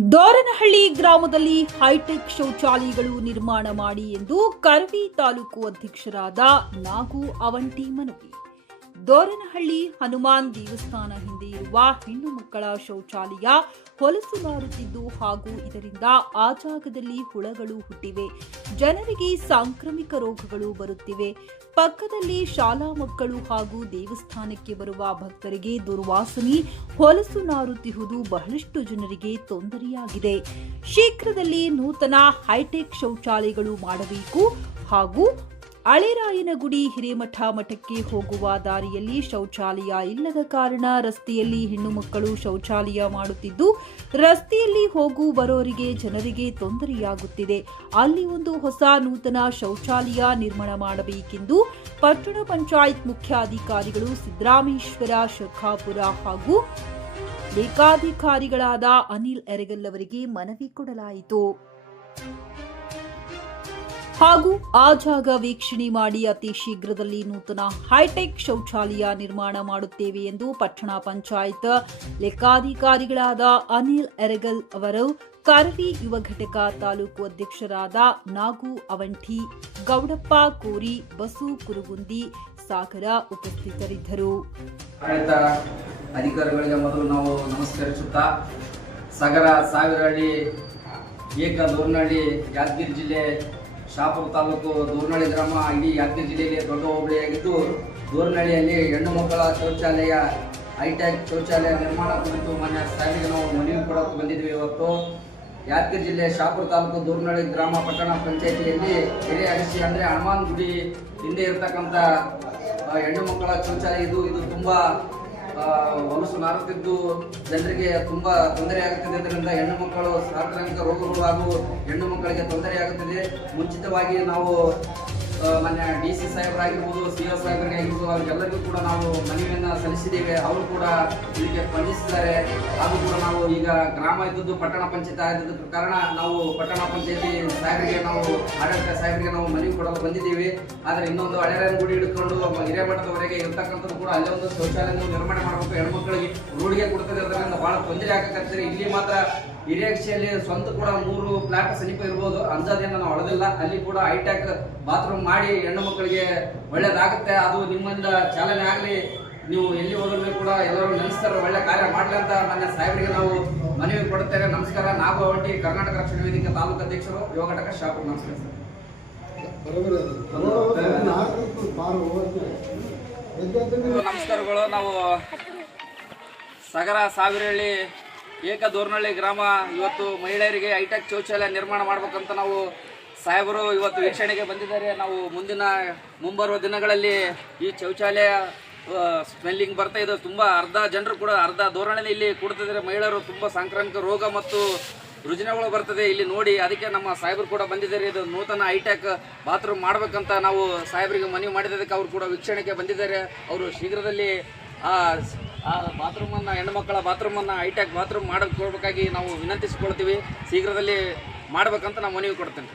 ದೋರನಹಳ್ಳಿ ಗ್ರಾಮದಲ್ಲಿ ಹೈಟೆಕ್ ಶೌಚಾಲಯಗಳು ನಿರ್ಮಾಣ ಮಾಡಿ ಎಂದು ಕರವಿ ತಾಲೂಕು ಅಧ್ಯಕ್ಷರಾದ ನಾಗು ಅವಂಟಿ ಮನವಿ. ದೋರನಹಳ್ಳಿ ಹನುಮಾನ್ ದೇವಸ್ಥಾನ ಹಿಂದೆ ಇರುವ ಹೆಣ್ಣು ಮಕ್ಕಳ ಶೌಚಾಲಯ ಹೊಲಸು ನಾರುತ್ತಿದ್ದು ಹಾಗೂ ಇದರಿಂದ ಆ ಜಾಗದಲ್ಲಿ ಹುಳಗಳು ಹುಟ್ಟಿವೆ. ಜನರಿಗೆ ಸಾಂಕ್ರಾಮಿಕ ರೋಗಗಳು ಬರುತ್ತಿವೆ. ಪಕ್ಕದಲ್ಲಿ ಶಾಲಾ ಮಕ್ಕಳು ಹಾಗೂ ದೇವಸ್ಥಾನಕ್ಕೆ ಬರುವ ಭಕ್ತರಿಗೆ ದುರ್ವಾಸನೆ, ಹೊಲಸು ನಾರುತ್ತಿರುವುದು ಬಹಳಷ್ಟು ಜನರಿಗೆ ತೊಂದರೆಯಾಗಿದೆ. ಶೀಘ್ರದಲ್ಲಿ ನೂತನ ಹೈಟೆಕ್ ಶೌಚಾಲಯಗಳು ಮಾಡಬೇಕು ಹಾಗೂ ಹಳೇರಾಯನಗುಡಿ ಹಿರೇಮಠ ಮಠಕ್ಕೆ ಹೋಗುವ ದಾರಿಯಲ್ಲಿ ಶೌಚಾಲಯ ಇಲ್ಲದ ಕಾರಣ ರಸ್ತೆಯಲ್ಲಿ ಹೆಣ್ಣು ಮಕ್ಕಳು ಶೌಚಾಲಯ ಮಾಡುತ್ತಿದ್ದು ರಸ್ತೆಯಲ್ಲಿ ಹೋಗು ಬರೋರಿಗೆ ಜನರಿಗೆ ತೊಂದರೆಯಾಗುತ್ತಿದೆ. ಅಲ್ಲಿ ಒಂದು ಹೊಸ ನೂತನ ಶೌಚಾಲಯ ನಿರ್ಮಾಣ ಮಾಡಬೇಕೆಂದು ಪಟ್ಟಣ ಪಂಚಾಯತ್ ಮುಖ್ಯಾಧಿಕಾರಿಗಳು ಸಿದ್ದರಾಮೇಶ್ವರ ಶಖಾಪುರ ಹಾಗೂ ಲೇಖಾಧಿಕಾರಿಗಳಾದ ಅನಿಲ್ ಎರೆಗಲ್ ಅವರಿಗೆ ಮನವಿ ಕೊಡಲಾಯಿತು. ಹಾಗೂ ಆ ಜಾಗ ವೀಕ್ಷಣೆ ಮಾಡಿ ಅತಿ ಶೀಘ್ರದಲ್ಲಿ ನೂತನ ಹೈಟೆಕ್ ಶೌಚಾಲಯ ನಿರ್ಮಾಣ ಮಾಡುತ್ತೇವೆ ಎಂದು ಪಟ್ಟಣ ಪಂಚಾಯತ್ ಲೆಕ್ಕಾಧಿಕಾರಿಗಳಾದ ಅನಿಲ್ ಎರೆಗಲ್ ಅವರು, ಕರವಿ ಯುವ ಘಟಕ ತಾಲೂಕು ಅಧ್ಯಕ್ಷರಾದ ನಾಗು ಅವಂಟಿ, ಗೌಡಪ್ಪ ಕೋರಿ, ಬಸು ಕುರುಗುಂದಿ, ಸಾಗರ ಉಪಸ್ಥಿತರಿದ್ದರು. ಆಡಳಿತ ಅಧಿಕಾರಿಗಳಿಗೆ ಮೊದಲು ನಾವು ನಮಸ್ಕರಿಸುತ್ತಾ, ಸಾಗರ ಸಾವಿರಹಳ್ಳಿ ಏಕ ದೋರ್ನಹಳ್ಳಿ ಯಾದಗಿರಿ ಜಿಲ್ಲೆ ಶಾಪುರ ತಾಲೂಕು ದೋರ್ನಹಳ್ಳಿ ಗ್ರಾಮ ಇಡೀ ಯಾದಗಿರಿ ಜಿಲ್ಲೆಯಲ್ಲಿ ದೊಡ್ಡ ಹೋಬಳಿಯಾಗಿದ್ದು, ದೋರ್ನಹಳ್ಳಿಯಲ್ಲಿ ಹೆಣ್ಣು ಮಕ್ಕಳ ಶೌಚಾಲಯ ಹೈಟೆಕ್ ಶೌಚಾಲಯ ನಿರ್ಮಾಣ ಕುರಿತು ಮಾನ್ಯ ಸಾಹೇಬರಿಗೆ ನಾವು ಮನವಿ ಕೊಡೋಕೆ ಬಂದಿದ್ವಿ. ಇವತ್ತು ಯಾದಗಿರಿ ಜಿಲ್ಲೆ ಶಾಪುರ ತಾಲೂಕು ದೋರ್ನಹಳ್ಳಿ ಗ್ರಾಮ ಪಟ್ಟಣ ಪಂಚಾಯತಿಯಲ್ಲಿ ಹಿರಿಯ ಅಗಸಿ ಅಂದರೆ ಹನುಮಾನ್ ಗುಡಿ ಹಿಂದೆ ಇರತಕ್ಕಂಥ ಹೆಣ್ಣು ಮಕ್ಕಳ ಶೌಚಾಲಯ ಇದು ತುಂಬ ಹೊಲಸು ನಾರುತ್ತಿದ್ದು ಜನರಿಗೆ ತುಂಬ ತೊಂದರೆ ಆಗುತ್ತಿದೆ. ಇದರಿಂದ ಹೆಣ್ಣು ಮಕ್ಕಳು ಸಾಂಕ್ರಾಮಿಕ ರೋಗಗಳು ಹಾಗೂ ಹೆಣ್ಣು ಮಕ್ಕಳಿಗೆ ತೊಂದರೆ ಆಗುತ್ತಿದೆ. ಮುಂಚಿತವಾಗಿ ನಾವು ಮಾನ್ಯ DC ಸಾಹೇಬರಾಗಿರ್ಬೋದು, CO ಸಾಹೇಬರಾಗಿರ್ಬೋದು, ಅವ್ರಿಗೆಲ್ಲರಿಗೂ ಕೂಡ ನಾವು ಮನವಿಯನ್ನು ಸಲ್ಲಿಸಿದ್ದೇವೆ. ಅವರು ಕೂಡ ಇದಕ್ಕೆ ಸ್ಪಂದಿಸಿದ್ದಾರೆ. ಹಾಗೂ ಕೂಡ ನಾವು ಈಗ ಗ್ರಾಮ ಇದ್ದದ್ದು ಪಟ್ಟಣ ಪಂಚಾಯತ್ ಆಗಿದ್ದ ಕಾರಣ ನಾವು ಪಟ್ಟಣ ಪಂಚಾಯತಿ ಸಾಹೇಬರಿಗೆ ನಾವು ಆಡಳಿತ ಸಾಹೇಬರಿಗೆ ನಾವು ಮನವಿ ಕೊಡಲು ಬಂದಿದ್ದೀವಿ. ಆದರೆ ಇನ್ನೊಂದು ಹಳೇರಾಯನಗುಡಿ ಹಿಡ್ಕೊಂಡು ಹಿರೇಮಠದವರೆಗೆ ಇರ್ತಕ್ಕಂಥದ್ದು ಕೂಡ ಅಲ್ಲೇ ಒಂದು ಶೌಚಾಲಯ ನಿರ್ಮಾಣ ಮಾಡಬೇಕು. ಹೆಣ್ಮಕ್ಳಿಗೆ ರೋಡ್ಗೆ ಕೊಡ್ತದೆ, ಅದರಿಂದ ಬಹಳ ತೊಂದರೆ ಆಗಕತ್ತಾರೆ. ಇಲ್ಲಿ ಮಾತ್ರ ಹಿರಿಯಕ್ಷಿಯಲ್ಲಿ ಸ್ವಂತ ಕೂಡ 3 ಫ್ಲಾಟ್ ಸಮೀಪ ಇರ್ಬೋದು, ಅಂಜಾದೇನ ನಾವು ಹೊಡೆದಿಲ್ಲ. ಅಲ್ಲಿ ಕೂಡ ಹೈಟೆಕ್ ಬಾತ್ರೂಮ್ ಮಾಡಿ ಹೆಣ್ಣು ಮಕ್ಕಳಿಗೆ ಒಳ್ಳೇದಾಗುತ್ತೆ. ಅದು ನಿಮ್ಮಿಂದ ಚಾಲನೆ ಆಗಲಿ. ನೀವು ಎಲ್ಲಿ ಹೋದ್ರೂ ಕೂಡ ಎಲ್ಲರೂ ನೆನೆಸ್ತಾರೆ, ಒಳ್ಳೆ ಕಾರ್ಯ ಮಾಡಲಿ ಅಂತ ನನ್ನ ಸಾಹೇಬರಿಗೆ ನಾವು ಮನವಿ ಕೊಡುತ್ತೇವೆ. ನಮಸ್ಕಾರ. ನಾಗು ಅವಂಟಿ, ಕರ್ನಾಟಕ ರಕ್ಷಣಾ ವೇದಿಕೆ ತಾಲೂಕು ಅಧ್ಯಕ್ಷರು, ಯುವ ಘಟಕ ಶಾಪುರ. ನಮಸ್ಕಾರ ಸರ್. ನಮಸ್ಕಾರಗಳು. ನಾವು ಸಾಗರ ಸಾವಿರಹಳ್ಳಿ ಏಕ ದೋರ್ನಹಳ್ಳಿ ಗ್ರಾಮ ಇವತ್ತು ಮಹಿಳೆಯರಿಗೆ ಹೈಟೆಕ್ ಶೌಚಾಲಯ ನಿರ್ಮಾಣ ಮಾಡ್ಬೇಕಂತ ನಾವು ಸಾಹೇಬರು ಇವತ್ತು ವೀಕ್ಷಣೆಗೆ ಬಂದಿದ್ದಾರೆ. ನಾವು ಮುಂಬರುವ ದಿನಗಳಲ್ಲಿ ಈ ಶೌಚಾಲಯ ಸ್ಮೆಲ್ಲಿಂಗ್ ಬರ್ತಾ ಇದೆ. ತುಂಬ ಅರ್ಧ ಜನರು ಕೂಡ ಅರ್ಧ ಧೋರಣೆಯಲ್ಲಿ ಇಲ್ಲಿ ಕೊಡ್ತಿದ್ದಾರೆ. ಮಹಿಳೆಯರು ತುಂಬ ಸಾಂಕ್ರಾಮಿಕ ರೋಗ ಮತ್ತು ರುಜಿನಗಳು ಬರ್ತದೆ ಇಲ್ಲಿ ನೋಡಿ. ಅದಕ್ಕೆ ನಮ್ಮ ಸಾಹೇಬರು ಕೂಡ ಬಂದಿದ್ದಾರೆ. ಇದು ನೂತನ ಹೈಟೆಕ್ ಬಾತ್ರೂಮ್ ಮಾಡ್ಬೇಕಂತ ನಾವು ಸಾಹೇಬರಿಗೆ ಮನವಿ ಮಾಡಿದ್ದಕ್ಕೆ ಅವರು ಕೂಡ ವೀಕ್ಷಣೆಗೆ ಬಂದಿದ್ದಾರೆ. ಅವರು ಶೀಘ್ರದಲ್ಲಿ ಆ ಬಾತ್ರೂಮನ್ನು, ಹೆಣ್ಣು ಮಕ್ಕಳ ಬಾತ್ರೂಮನ್ನು ಹೈಟೆಕ್ ಬಾತ್ರೂಮ್ ಮಾಡಕ್ಕೆ ಕೊಡಬೇಕಾಗಿ ನಾವು ವಿನಂತಿಸಿಕೊಳ್ತೀವಿ. ಶೀಘ್ರದಲ್ಲಿ ಮಾಡಬೇಕಂತ ನಾವು ಮನವಿ ಕೊಡ್ತೇನೆ.